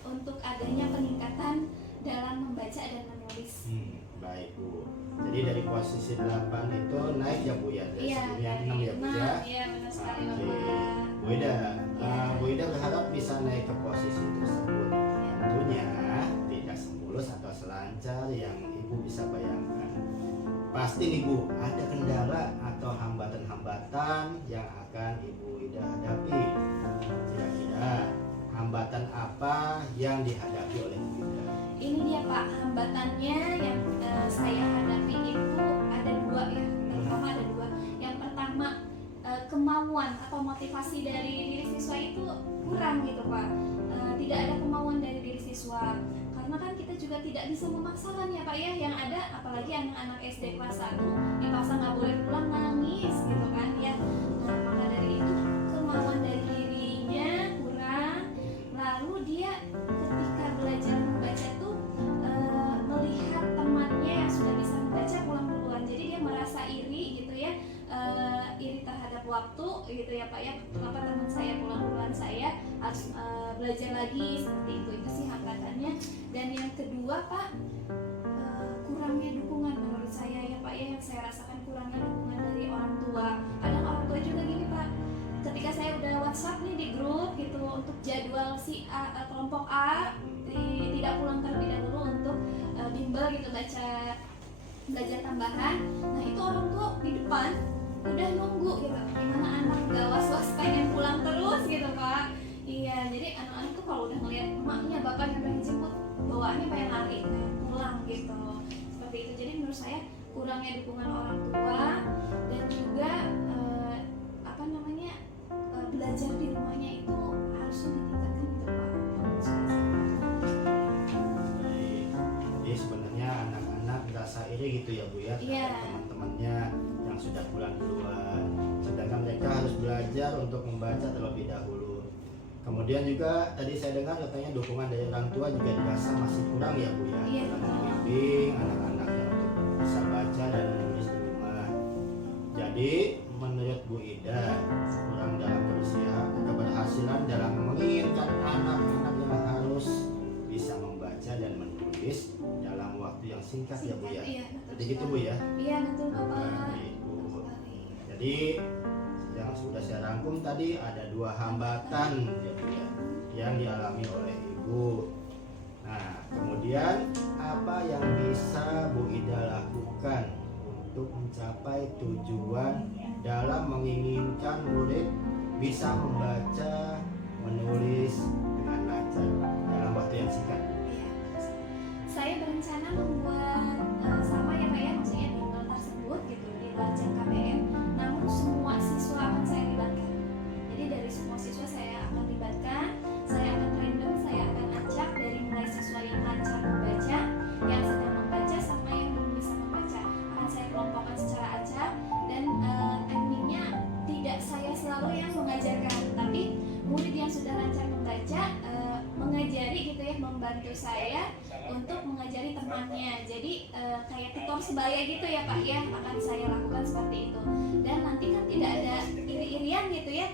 untuk adanya peningkatan dalam membaca dan menulis. Baik Bu. Jadi dari posisi 8 itu naik ya Bu ya, dari sebelumnya 6 ya Bu ya. Iya, benar sekali Oke. Bapak. Bu Ida, Ya. Bu Ida berharap bisa naik ke posisi tersebut. Ya. Tentunya tidak semulus atau selancar yang Ibu bisa bayangkan. Pasti nih Bu, ada kendala atau hambatan-hambatan yang akan Ibu Ida hadapi. Kira-kira hambatan apa yang dihadapi oleh Bu Ida? Ini dia Pak, hambatannya yang saya hadapi itu ada dua ya. Terutama ada dua. Yang pertama, kemauan atau motivasi dari diri siswa itu kurang gitu Pak. Tidak ada kemauan dari diri siswa. Karena kan kita juga tidak bisa memaksakan ya Pak ya. Yang ada apalagi anak-anak SD kelas 1 dipaksa nggak boleh pulang, nangis gitu kan ya. Nah, maka dari itu kemauan dari dirinya kurang. Lalu dia ketika belajar membaca tuh melihat temannya yang sudah bisa membaca pulang duluan, jadi dia merasa iri gitu ya, iri terhadap waktu gitu ya Pak ya, kenapa teman saya pulang duluan, saya harus belajar lagi, seperti itu sih hambatannya. Dan yang kedua Pak, kurangnya dukungan menurut saya ya Pak ya, yang saya rasakan kurangnya dukungan dari orang tua. Kadang orang tua juga gini Pak, ketika saya udah WhatsApp nih di grup gitu untuk jadwal si A, kelompok A tidak pulang terlebih dahulu untuk bimbel gitu, belajar tambahan. Nah itu orang tua di depan udah nunggu gitu, gimana anak gak was-was pengen pulang terus gitu Pak. Iya, jadi anak-anak tuh kalau udah ngeliat emaknya, bapaknya pengen jemput, bawaannya pengen lari, pengen pulang gitu, seperti itu. Jadi menurut saya kurangnya dukungan orang tua dan juga belajar di rumahnya itu harus ditingkatkan gitu Pak. Baik. Jadi sebenarnya anak-anak merasa iri gitu ya Bu ya, Iya. terhadap teman-temannya yang sudah pulang duluan, sedangkan mereka harus belajar untuk membaca terlebih dahulu. Kemudian juga tadi saya dengar katanya dukungan dari orang tua juga dirasa masih kurang ya Bu ya, Iya, dalam betul. membimbing anak-anaknya untuk bisa baca dan menulis di rumah. Jadi menurut Bu Ida, kurang dalam keberhasilan dalam menginginkan anak-anak yang harus singkat ya Bu ya. Iya, betul Jadi gitu sekali. Bu ya. Iya, betul Bapak. Baik Bu. Betul sekali. Jadi yang sudah saya rangkum tadi ada 2 hambatan ya Bu ya, yang dialami oleh Ibu. Nah, kemudian apa yang bisa Bu Ida lakukan untuk mencapai tujuan dalam menginginkan murid bisa membaca, menulis dengan lancar dalam waktu yang singkat? Iya. Saya berencana membuat sama ya Pak ya, maksudnya bimbel tersebut gitu di Lajang KBM. Namun semua siswa akan saya libatkan. Jadi dari semua siswa saya akan libatkan. Saya akan random, saya akan acak dari mulai siswa yang lancar membaca, yang sedang membaca, sama yang belum bisa membaca. Akan saya kelompokkan secara acak dan tekniknya tidak saya selalu yang mengajarkan, tapi murid yang sudah lancar membaca mengajari gitu ya, membantu saya untuk mengajari temannya. Jadi kayak tutor sebaya gitu ya Pak ya, akan saya lakukan seperti itu. Dan nanti kan tidak ada iri-irian gitu ya,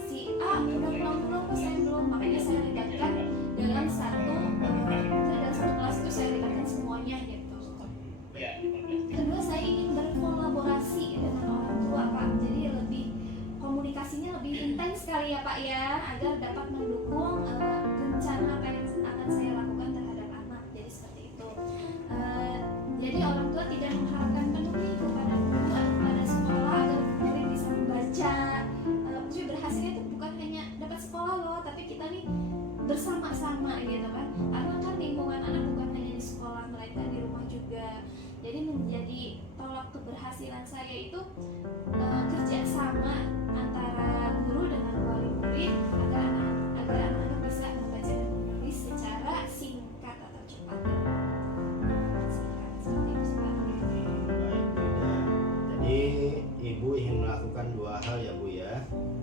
si A udah belum, saya belum, makanya saya libatkan dalam satu kelas itu saya libatkan semuanya gitu. Kedua, saya ingin berkolaborasi dengan orang tua Pak, jadi lebih komunikasinya lebih intens sekali ya Pak ya, agar dapat mendukung rencana apa yang akan saya lakukan terhadap anak. Jadi seperti itu. Jadi orang tua tidak mengharapkan penuh nih kepada guru atau kepada sekolah agar murid bisa membaca. Maksudnya berhasilnya itu bukan hanya dapat sekolah loh, tapi kita nih bersama-sama gitu kan. Karena kan lingkungan anak bukan hanya di sekolah, melainkan di rumah juga. Jadi menjadi tolak keberhasilan saya itu kerjasama antara guru dengan wali murid agar anak-anak bisa membaca dan menulis secara singkat atau cepat. Seperti itu Pak. Baik Bu Ida. Jadi Ibu ingin melakukan 2 hal ya Bu ya.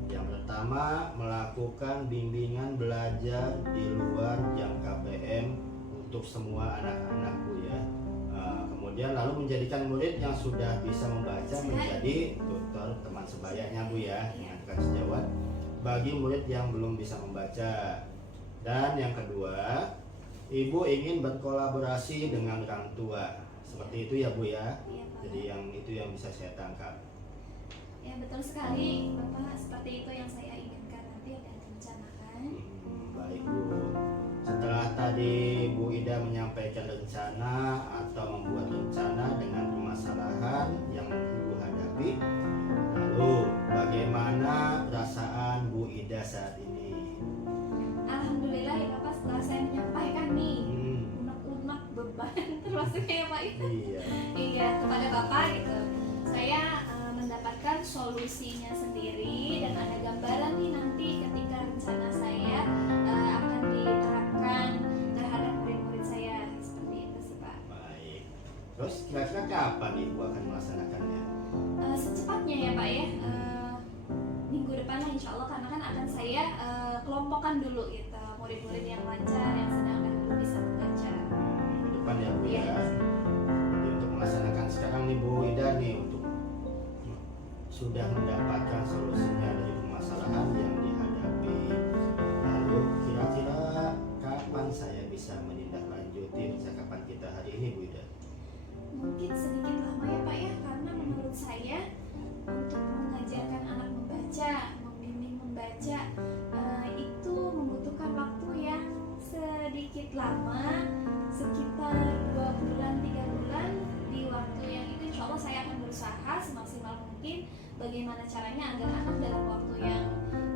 Yang pertama, melakukan bimbingan belajar di luar jam KBM untuk semua anak-anak Bu ya. Kemudian lalu menjadikan murid yang sudah bisa membaca menjadi tutor teman sebayanya Bu ya, dengan tugas sejawat bagi murid yang belum bisa membaca. Dan yang kedua, Ibu ingin berkolaborasi dengan orang tua. Seperti itu ya Bu ya. Iya, Pak. Jadi yang itu yang bisa saya tangkap. Ya betul sekali Bapak, seperti itu yang saya inginkan nanti dan rencanakan. Baik Bu. Setelah tadi Bu Ida menyampaikan rencana atau membuat rencana dengan permasalahan yang Ibu hadapi, lalu bagaimana perasaan Bu Ida saat ini? Alhamdulillah ya Bapak, setelah saya menyampaikan nih unek-unek beban termasuknya ya Pak ya. Iya. Iya, kepada Bapak gitu. Saya mendapatkan solusinya sendiri dan ada gambaran nih nanti ketika rencana saya akan diterapkan terhadap murid-murid saya. Seperti itu sih Pak. Baik. Terus kira-kira kapan Ibu akan melaksanakannya? Secepatnya ya Pak ya. Minggu depan lah insya Allah, karena kan akan saya kelompokkan dulu gitu murid-murid yang lancar, yang sedangkan belum bisa membaca. Minggu depan ya Bu Iya. ya. Jadi untuk melaksanakan sekarang nih Bu Ida nih, untuk sudah mendapatkan solusinya dari permasalahan yang dihadapi. Lalu kira-kira kapan saya bisa menindaklanjuti percakapan kita hari ini Bu Ida? Mungkin sedikit lama ya Pak ya, karena menurut saya untuk mengajarkan anak membaca, membimbing membaca itu membutuhkan waktu yang sedikit lama, sekitar 2 bulan, 3 bulan. Di waktu yang itu insya Allah saya akan berusaha semaksimal mungkin bagaimana caranya agar anak dalam waktu yang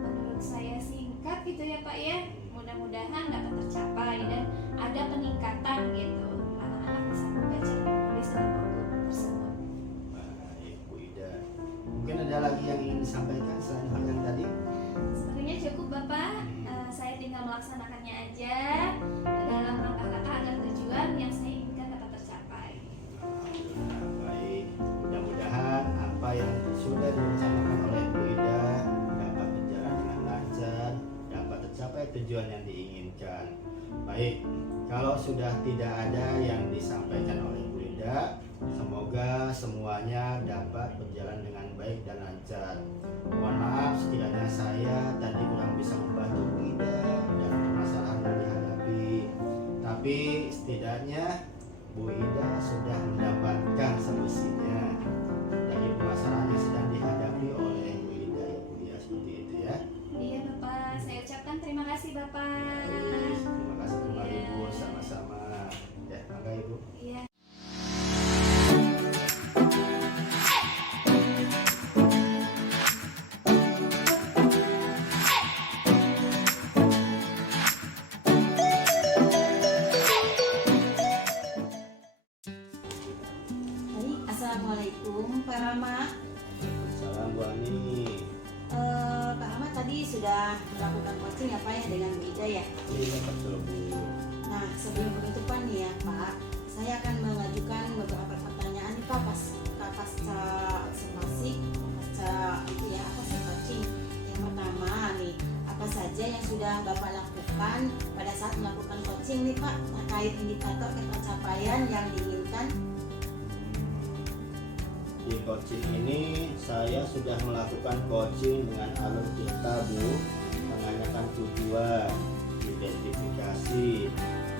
menurut saya singkat gitu ya Pak ya, mudah-mudahan dapat tercapai dan ada peningkatan gitu, anak-anak bisa membaca dan menulis dalam waktu tersebut. Baik Bu Ida. Mungkin ada lagi yang ingin disampaikan selain hal yang tadi? Sepertinya cukup Bapak. Saya tinggal melaksanakannya aja dalam langkah-langkah agar tujuan yang saya inginkan dapat tercapai. Alhamdulillah, baik. Mudah-mudahan apa yang sudah direncanakan oleh Bu Ida dapat berjalan dengan lancar, dapat tercapai tujuan yang diinginkan. Baik, kalau sudah tidak ada yang disampaikan oleh Bu Ida, semoga semuanya dapat berjalan dengan baik dan lancar. Mohon maaf sekiranya saya tadi kurang bisa membantu Bu Ida dalam permasalahan yang dihadapi. Tapi setidaknya Bu Ida sudah mendapatkan solusinya dari permasalahan yang sedang dihadapi oleh Bu Ida ya Bu ya, seperti itu ya. Iya Bapak, saya ucapkan terima kasih Bapak. Terima kasih kembali Iya. Bu, sama-sama ya, mangga Ibu. Iya. Baik, assalamualaikum Pak Rama. Salam Bu Ani. Pak Rama tadi sudah melakukan coaching ya Pak ya dengan Bu Ida ya. Iya betul Bu. Nah sebelum penutupan nih ya Pak, saya akan mengajukan beberapa pertanyaan nih Pak pasca observasi, pasca itu ya apa sih coaching. Yang pertama nih, apa saja yang sudah Bapak lakukan pada saat melakukan coaching nih Pak terkait indikator pencapaian yang diinginkan? Di coaching ini saya sudah melakukan coaching dengan alur cerita Bu, menanyakan tujuan, identifikasi,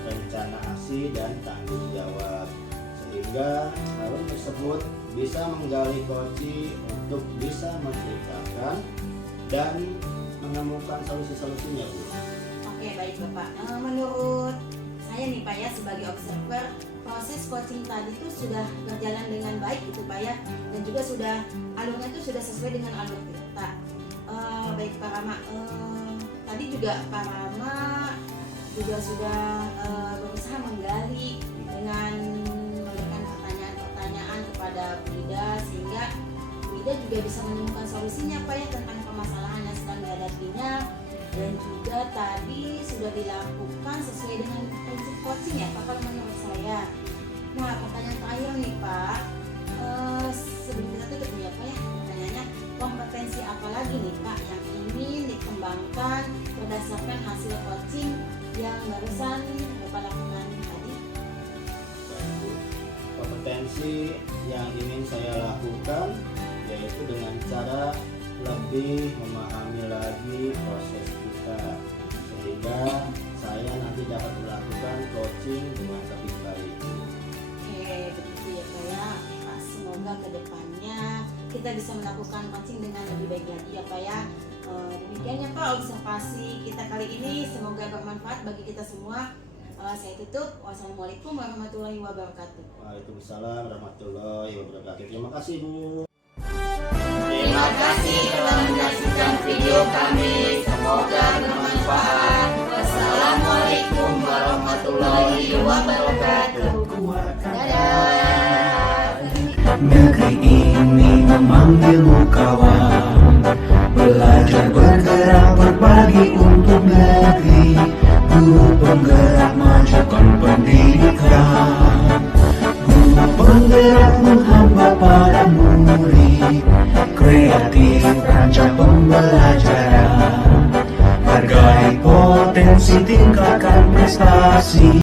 rencana aksi dan tanggung jawab, sehingga alur tersebut bisa menggali coaching untuk bisa menceritakan dan menemukan solusi-solusinya Bu. Oke baik Bapak. Menurut saya nih Pak ya sebagai observer, proses coaching tadi itu sudah berjalan dengan baik gitu Pak ya, dan juga sudah alurnya itu sudah sesuai dengan alur kita. Baik Pak Rama, tadi juga Pak Rama juga sudah berusaha menggali dengan memberikan pertanyaan-pertanyaan kepada Bu Ida, sehingga Bu Ida juga bisa menemukan solusinya Pak ya tentang permasalahan yang sedang dihadapinya, dan juga tadi sudah dilakukan sesuai dengan prinsip coaching ya Pak kalau menurut saya. Nah pertanyaan terakhir nih Pak, sebelum kita tutup nih ya Pak ya, pertanyaannya kompetensi apa lagi nih Pak yang ingin dikembangkan berdasarkan hasil coaching yang barusan Bapak lakukan tadi? Kompetensi yang ingin saya lakukan yaitu dengan cara lebih memahami lagi proses kita, sehingga saya nanti dapat melakukan coaching dengan lebih baik. Oke begitu ya Pak ya. Oke, Pak, semoga kedepannya kita bisa melakukan coaching dengan lebih baik lagi ya Pak ya. Demikian ya Pak observasi kita kali ini, semoga bermanfaat bagi kita semua. Saya tutup. Wassalamualaikum warahmatullahi wabarakatuh. Waalaikumsalam warahmatullahi wabarakatuh. Terima kasih Bu. Terima kasih telah menyaksikan video kami. Semoga bermanfaat. Wassalamualaikum warahmatullahi wabarakatuh. Dadah. Negeri ini memanggilmu kawan, belajar bergerak berbagi untuk negeri. Guru penggerak majukan pendidikan, guru penggerak menghamba para murid, kreatif rancang pembelajaran, hargai potensi tingkatkan prestasi.